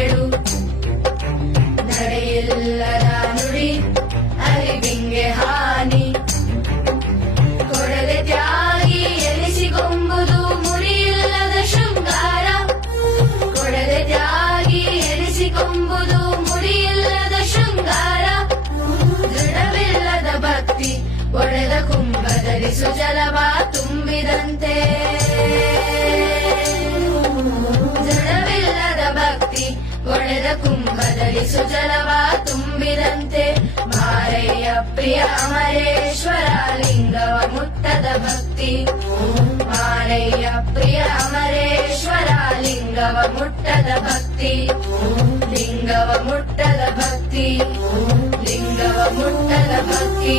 ಕೇಳು. ನಡೆಯಿಲ್ಲದ ನುಡಿ ಅರಿವಿಂಗೆ ಹಾನಿ, ಕೊಡದೆ ತ್ಯಾಗಿ ಎನಿಸಿಕೊಂಬುದು ಮುರಿಯಿಲ್ಲದ ಶೃಂಗಾರ. ಕೊಡದೆ ತ್ಯಾಗಿ ಎನಿಸಿಕೊಂಬುದು ಮುರಿಯಿಲ್ಲದ ಶೃಂಗಾರ. ದೃಢವಿಲ್ಲದ ಭಕ್ತಿ ಒಡೆದ ಕುಂಭದಲ್ಲಿ ಸುಜಲವ ತುಂಬಿದಂತೆ. ದೃಢವಿಲ್ಲದ ಭಕ್ತಿ ಒಡೆದ ಕುಂಭದಲ್ಲಿ ಸುಜಲವ ತುಂಬಿದಂತೆ. ಮಾರಯ್ಯ ಪ್ರಿಯ ಅಮರೇಶ್ವರ ಲಿಂಗವ ಮುಟ್ಟದ ಭಕ್ತಿ. ಮಾರಯ್ಯ ಪ್ರಿಯ ಅಮರೇಶ್ವರ ಲಿಂಗವ ಮುಟ್ಟದ ಭಕ್ತಿ. ಲಿಂಗವ ಮುಟ್ಟದ ಭಕ್ತಿ. ಲಿಂಗವ ಮುಟ್ಟದ ಭಕ್ತಿ.